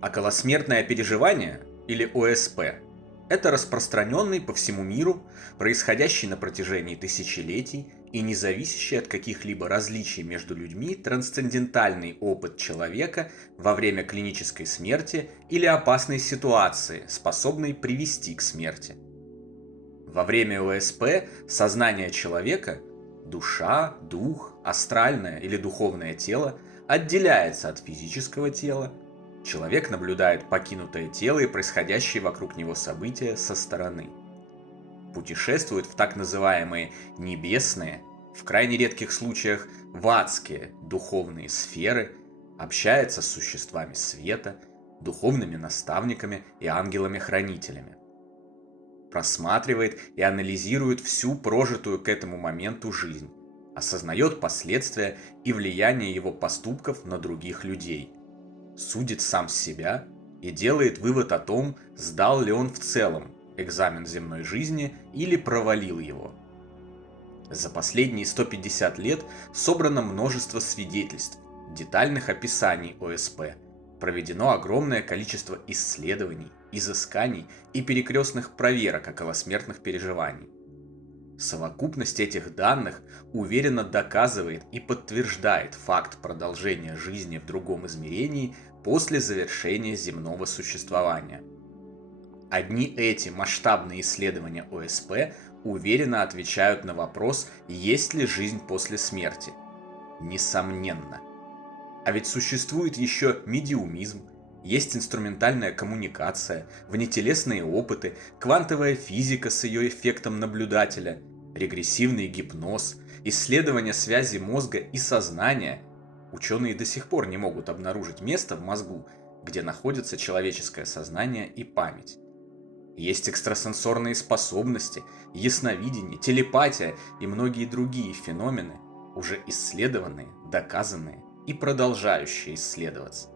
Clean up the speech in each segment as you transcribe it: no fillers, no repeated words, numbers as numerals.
Околосмертное переживание, или ОСП, это распространенный по всему миру, происходящий на протяжении тысячелетий и не зависящий от каких-либо различий между людьми трансцендентальный опыт человека во время клинической смерти или опасной ситуации, способной привести к смерти. Во время ОСП сознание человека, душа, дух, астральное или духовное тело отделяется от физического тела. Человек наблюдает покинутое тело и происходящие вокруг него события со стороны. Путешествует в так называемые небесные, в крайне редких случаях в адские духовные сферы, общается с существами света, духовными наставниками и ангелами-хранителями. Просматривает и анализирует всю прожитую к этому моменту жизнь, осознает последствия и влияние его поступков на других людей, судит сам себя и делает вывод о том, сдал ли он в целом экзамен земной жизни или провалил его. За последние 150 лет собрано множество свидетельств, детальных описаний ОСП, проведено огромное количество исследований, изысканий и перекрестных проверок околосмертных переживаний. Совокупность этих данных уверенно доказывает и подтверждает факт продолжения жизни в другом измерении после завершения земного существования. Одни эти масштабные исследования ОСП уверенно отвечают на вопрос, есть ли жизнь после смерти. Несомненно. А ведь существует еще медиумизм, есть инструментальная коммуникация, внетелесные опыты, квантовая физика с ее эффектом наблюдателя, регрессивный гипноз, исследование связи мозга и сознания. Ученые до сих пор не могут обнаружить место в мозгу, где находится человеческое сознание и память. Есть экстрасенсорные способности, ясновидение, телепатия и многие другие феномены, уже исследованные, доказанные и продолжающие исследоваться.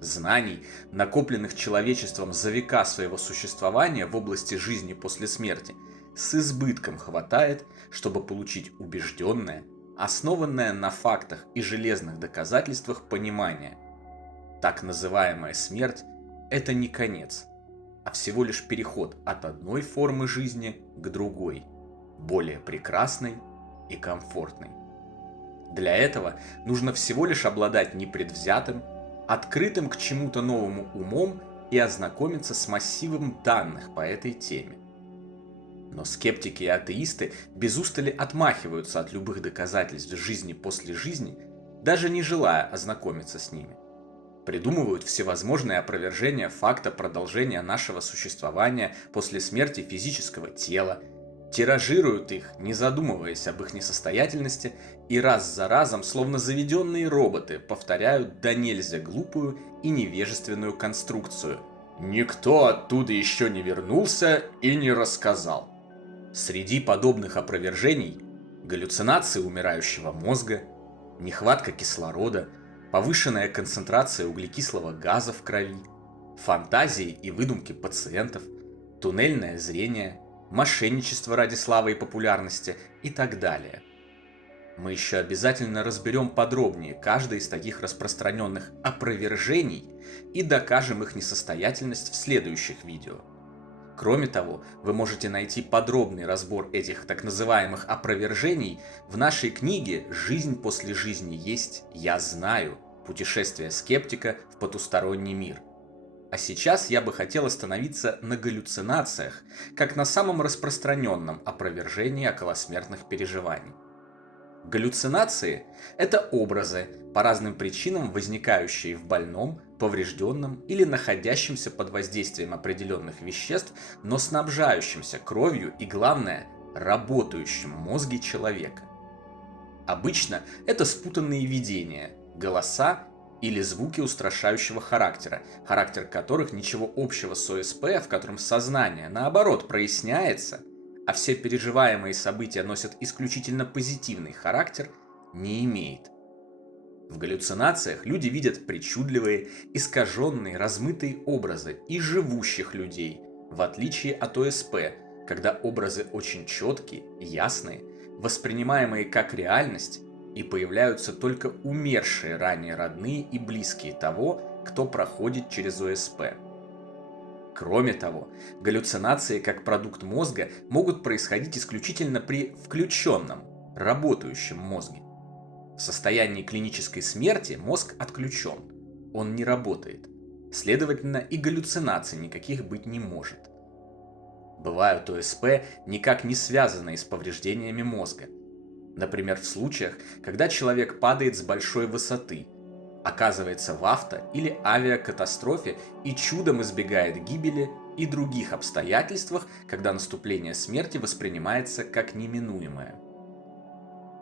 Знаний, накопленных человечеством за века своего существования в области жизни после смерти, с избытком хватает, чтобы получить убежденное, основанное на фактах и железных доказательствах понимание. Так называемая смерть – это не конец, а всего лишь переход от одной формы жизни к другой, более прекрасной и комфортной. Для этого нужно всего лишь обладать непредвзятым, открытым к чему-то новому умом и ознакомиться с массивом данных по этой теме. Но скептики и атеисты без устали отмахиваются от любых доказательств жизни после жизни, даже не желая ознакомиться с ними. Придумывают всевозможные опровержения факта продолжения нашего существования после смерти физического тела, тиражируют их, не задумываясь об их несостоятельности, и раз за разом, словно заведенные роботы, повторяют до нельзя глупую и невежественную конструкцию. Никто оттуда еще не вернулся и не рассказал. Среди подобных опровержений галлюцинации умирающего мозга, нехватка кислорода, повышенная концентрация углекислого газа в крови, фантазии и выдумки пациентов, туннельное зрение, мошенничество ради славы и популярности и так далее. Мы еще обязательно разберем подробнее каждое из таких распространенных опровержений и докажем их несостоятельность в следующих видео. Кроме того, вы можете найти подробный разбор этих так называемых опровержений в нашей книге «Жизнь после жизни есть, я знаю. Путешествие скептика в потусторонний мир». А сейчас я бы хотел остановиться на галлюцинациях, как на самом распространенном опровержении околосмертных переживаний. Галлюцинации – это образы, по разным причинам возникающие в больном, поврежденном или находящемся под воздействием определенных веществ, но снабжающимся кровью и, главное, работающим мозге человека. Обычно это спутанные видения, голоса или звуки устрашающего характера, характер которых ничего общего с ОСП, в котором сознание, наоборот, проясняется, а все переживаемые события носят исключительно позитивный характер, не имеет. В галлюцинациях люди видят причудливые, искаженные, размытые образы и живущих людей, в отличие от ОСП, когда образы очень четкие, ясные, воспринимаемые как реальность, и появляются только умершие ранее родные и близкие того, кто проходит через ОСП. Кроме того, галлюцинации как продукт мозга могут происходить исключительно при включенном, работающем мозге. В состоянии клинической смерти мозг отключен, он не работает. Следовательно, и галлюцинаций никаких быть не может. Бывают ОСП, никак не связанные с повреждениями мозга. Например, в случаях, когда человек падает с большой высоты, оказывается в или авиакатастрофе и чудом избегает гибели, и других обстоятельствах, когда наступление смерти воспринимается как неминуемое.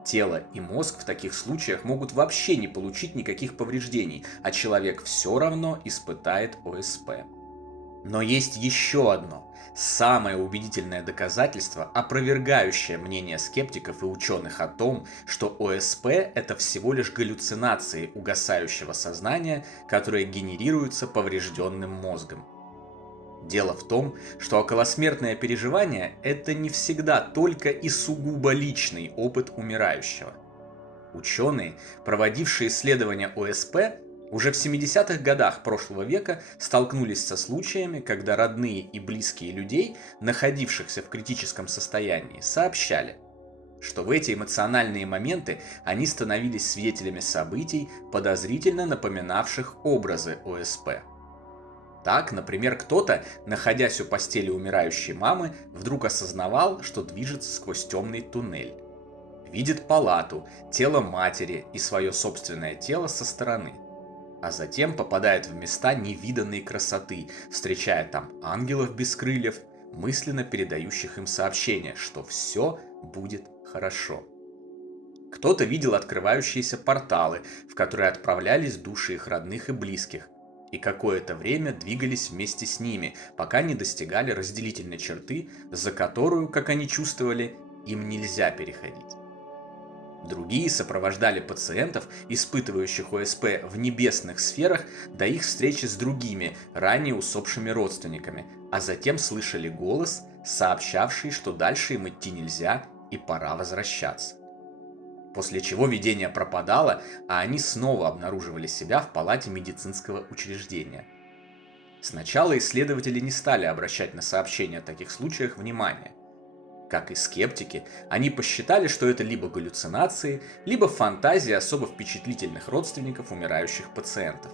Тело и мозг в таких случаях могут вообще не получить никаких повреждений, а человек все равно испытает ОСП. Но есть еще одно, самое убедительное доказательство, опровергающее мнение скептиков и ученых о том, что ОСП – это всего лишь галлюцинации угасающего сознания, которые генерируются поврежденным мозгом. Дело в том, что околосмертное переживание – это не всегда только и сугубо личный опыт умирающего. Ученые, проводившие исследования ОСП, уже в 70-х годах прошлого века столкнулись со случаями, когда родные и близкие людей, находившихся в критическом состоянии, сообщали, что в эти эмоциональные моменты они становились свидетелями событий, подозрительно напоминавших образы ОСП. Так, например, кто-то, находясь у постели умирающей мамы, вдруг осознавал, что движется сквозь темный туннель. Видит палату, тело матери и свое собственное тело со стороны. А затем попадает в места невиданной красоты, встречая там ангелов без крыльев, мысленно передающих им сообщение, что все будет хорошо. Кто-то видел открывающиеся порталы, в которые отправлялись души их родных и близких, и какое-то время двигались вместе с ними, пока не достигали разделительной черты, за которую, как они чувствовали, им нельзя переходить. Другие сопровождали пациентов, испытывающих ОСП в небесных сферах, до их встречи с другими, ранее усопшими родственниками, а затем слышали голос, сообщавший, что дальше им идти нельзя и пора возвращаться. После чего видение пропадало, а они снова обнаруживали себя в палате медицинского учреждения. Сначала исследователи не стали обращать на сообщения о таких случаях внимания. Как и скептики, они посчитали, что это либо галлюцинации, либо фантазии особо впечатлительных родственников умирающих пациентов.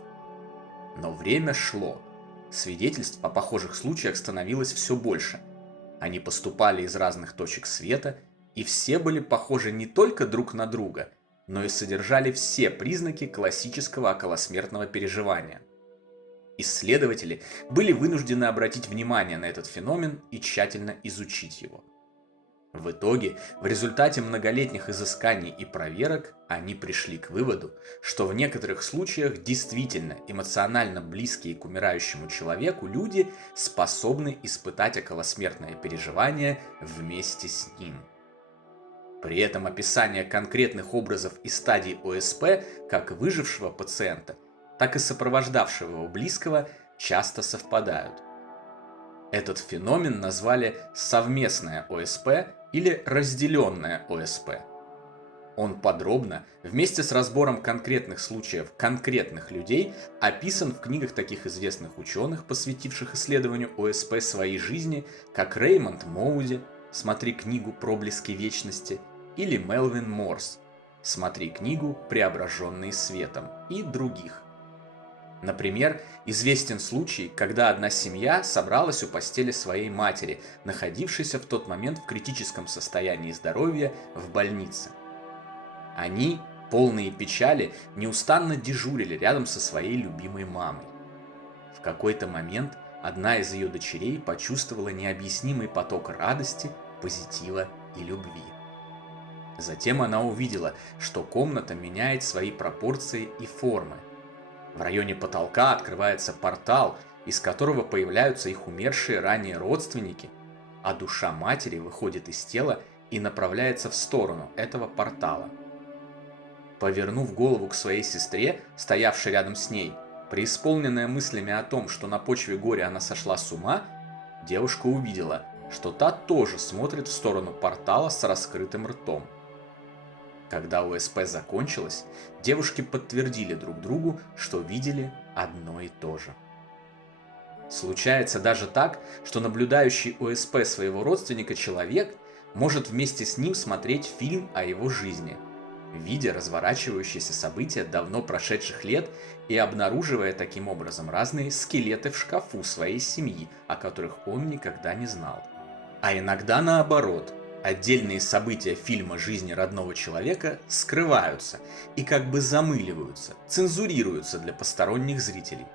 Но время шло. Свидетельств о похожих случаях становилось все больше. Они поступали из разных точек света, и все были похожи не только друг на друга, но и содержали все признаки классического околосмертного переживания. Исследователи были вынуждены обратить внимание на этот феномен и тщательно изучить его. В итоге, в результате многолетних изысканий и проверок, они пришли к выводу, что в некоторых случаях действительно эмоционально близкие к умирающему человеку люди способны испытать околосмертное переживание вместе с ним. При этом описание конкретных образов и стадий ОСП как выжившего пациента, так и сопровождавшего его близкого часто совпадают. Этот феномен назвали совместное ОСП или разделенное ОСП. Он подробно, вместе с разбором конкретных случаев конкретных людей, описан в книгах таких известных ученых, посвятивших исследованию ОСП своей жизни, как Реймонд Моуди, смотри книгу «Проблески вечности», или Мелвин Морс, смотри книгу «Преображенные светом» и других. Например, известен случай, когда одна семья собралась у постели своей матери, находившейся в тот момент в критическом состоянии здоровья в больнице. Они, полные печали, неустанно дежурили рядом со своей любимой мамой. В какой-то момент одна из ее дочерей почувствовала необъяснимый поток радости, позитива и любви. Затем она увидела, что комната меняет свои пропорции и формы. В районе потолка открывается портал, из которого появляются их умершие ранее родственники, а душа матери выходит из тела и направляется в сторону этого портала. Повернув голову к своей сестре, стоявшей рядом с ней, преисполненная мыслями о том, что на почве горя она сошла с ума, девушка увидела, что та тоже смотрит в сторону портала с раскрытым ртом. Когда ОСП закончилось, девушки подтвердили друг другу, что видели одно и то же. Случается даже так, что наблюдающий ОСП своего родственника человек может вместе с ним смотреть фильм о его жизни, видя разворачивающиеся события давно прошедших лет и обнаруживая таким образом разные скелеты в шкафу своей семьи, о которых он никогда не знал. А иногда наоборот, отдельные события фильма жизни родного человека скрываются и как бы замыливаются, цензурируются для посторонних зрителей.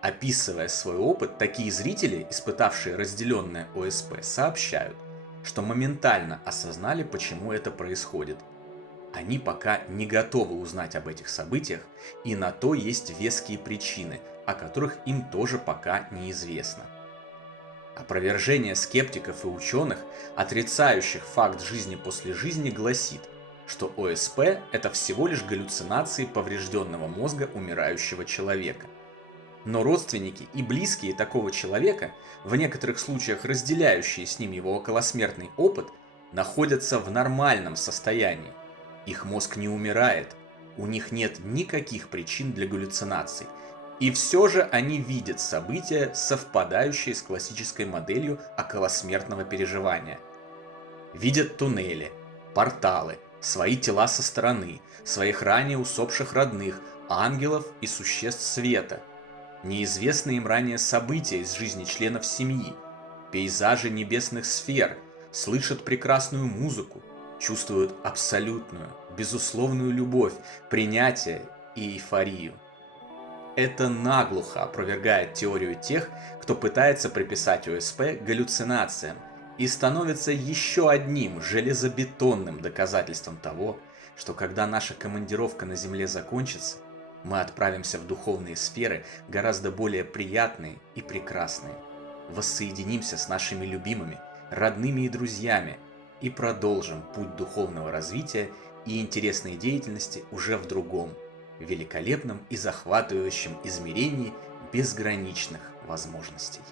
Описывая свой опыт, такие зрители, испытавшие разделенное ОСП, сообщают, что моментально осознали, почему это происходит. Они пока не готовы узнать об этих событиях, и на то есть веские причины, о которых им тоже пока неизвестно. Опровержение скептиков и ученых, отрицающих факт жизни после жизни, гласит, что ОСП – это всего лишь галлюцинации поврежденного мозга умирающего человека. Но родственники и близкие такого человека, в некоторых случаях разделяющие с ним его околосмертный опыт, находятся в нормальном состоянии. Их мозг не умирает, у них нет никаких причин для галлюцинаций. И все же они видят события, совпадающие с классической моделью околосмертного переживания. Видят туннели, порталы, свои тела со стороны, своих ранее усопших родных, ангелов и существ света, неизвестные им ранее события из жизни членов семьи, пейзажи небесных сфер, слышат прекрасную музыку, чувствуют абсолютную, безусловную любовь, принятие и эйфорию. Это наглухо опровергает теорию тех, кто пытается приписать ОСП галлюцинациям и становится еще одним железобетонным доказательством того, что когда наша командировка на Земле закончится, мы отправимся в духовные сферы гораздо более приятные и прекрасные, воссоединимся с нашими любимыми, родными и друзьями и продолжим путь духовного развития и интересной деятельности уже в другом, великолепном и захватывающем измерении безграничных возможностей.